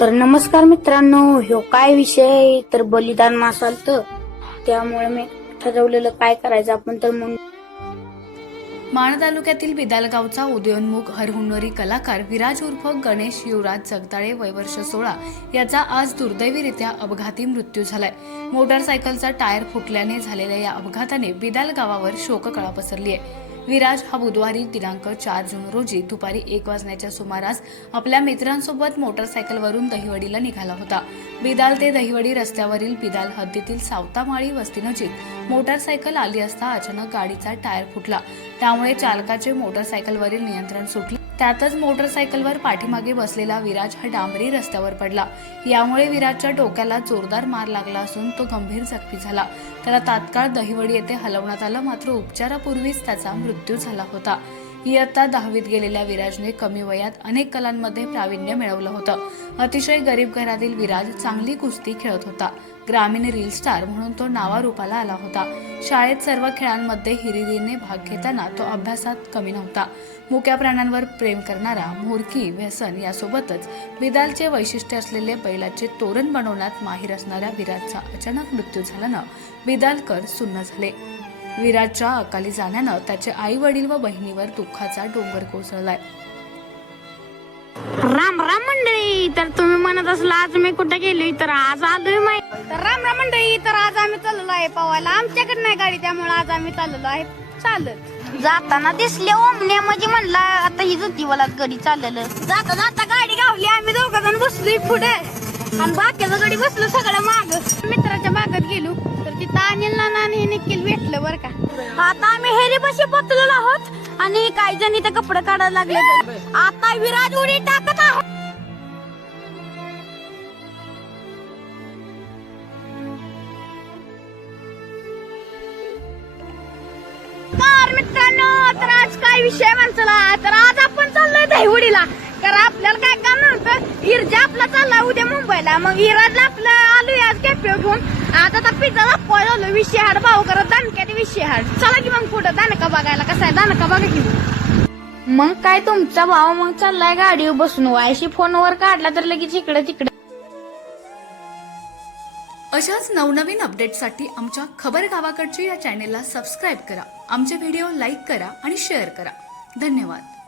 तर नमस्कार मित्रांनो ह्यो काय विषय तर बलिदान मासाल तर त्यामुळे मी ठरवलेलं काय करायचं आपण तर मग माण तालुक्यातील बिदालगावचा उदयोन्मुख हरहुन्नरी कलाकार विराज उर्फ गणेश युवराज जगदाळे वयवर्ष सोळा याचा आज दुर्दैवीरित्या अपघाती मृत्यू झालाय. मोटारसायकलचा टायर फुटल्याने झालेल्या या अपघाताने बिदाल गावावर शोककळा पसरली आहे विराज हा बुधवारी दिनांक चार जून रोजी दुपारी एक वाजण्याच्या सुमारास आपल्या मित्रांसोबत मोटरसायकलवरून दहिवडीला निघाला होता. बिदाल ते दहिवडी रस्त्यावरील बिदाल हद्दीतील सावतामाळी वस्तीनजीक मोटारसायकल आली असता अचानक गाडीचा टायर फुटला. त्यामुळे चालकाचे मोटरसायकलवरील नियंत्रण सुटले. त्यातच मोटरसायकलवर पाठीमागे बसलेला विराज हा डांबरी रस्त्यावर पडला. यामुळे विराजच्या डोक्याला जोरदार मार लागला असून तो गंभीर जखमी झाला. त्याला तात्काळ दहिवडी येथे हलवण्यात आलं मात्र उपचारापूर्वीच त्याचा मृत्यू झाला होता. इयत्ता दहावीत गेलेल्या विराजने कमी वयात अनेक कलांमध्ये प्रावीण्य मिळवलं होतं. अतिशय गरीब घरातील विराज चांगली कुस्ती खेळत होता. ग्रामीण रील स्टार म्हणून तो नावारूपाला आला होता. शाळेत सर्व खेळांमध्ये हिरिरीने भाग घेताना तो अभ्यासात कमी नव्हता. मुक्या प्राण्यांवर प्रेम करणारा मोरकी व्यसन यासोबतच विदालचे वैशिष्ट्य असलेले बैलाचे तोरण बनवण्यात माहीर असणाऱ्या विराजचा अचानक मृत्यू झाल्यानं विदालकर सुन्न झाले. विराजच्या अकाली जाण्यानं त्याचे आई वडील व बहिणीवर दुःखाचा डोंगर कोसळलाय. राम राम मंडळी तर तुम्ही म्हणत असला आज मी कुठे गेली तर आज आलोय माहिती तर राम राम मंडळी तर आज आम्ही चाललेलो आहे पवायला. आमच्याकडे नाही गाडी त्यामुळे आज आम्ही चाललेलो आहे. चालत. जाताना दिसले ओमने म्हणजे म्हणला आता ही जुती मला घरी चाललेलं. जाता जाता गाडी गावली आम्ही दोघ जण बसलोय पुढे. आणि बाकीचं गाडी बसलो सगळं माग. मित्राच्या बागेत गेलो. आता आम्ही हेरी बशी पोचलेलो आहोत आणि काही जण इथे कपडे काढायला लागले. आता विराज उडी टाकत आहे तर आज काय विषय माणसाला? तर आज आपण चाललोय दहिवडीला. तर आपल्याला काय काम नव्हतं इरजा आपला चालला उद्या मुंबईला. मग इराजला आपलं कॅफे घेऊन. आता पिझ्झा दाखवायला आलो विषय हाड भाऊ करत दानक्यात विषय हाड चला की मग पुढं दानका बघायला. कसा आहे? दानका बघा की. मग काय तुमचा भाव मग चाललाय गाडीवर बसून? वायशी फोनवर काढला तर लगेच इकडे तिकडे. अशाच नवनवीन अपडेटसाठी आमच्या खबर गावाकडची या चॅनेलला सबस्क्राईब करा. आमचे व्हिडिओ लाईक करा आणि शेअर करा. धन्यवाद.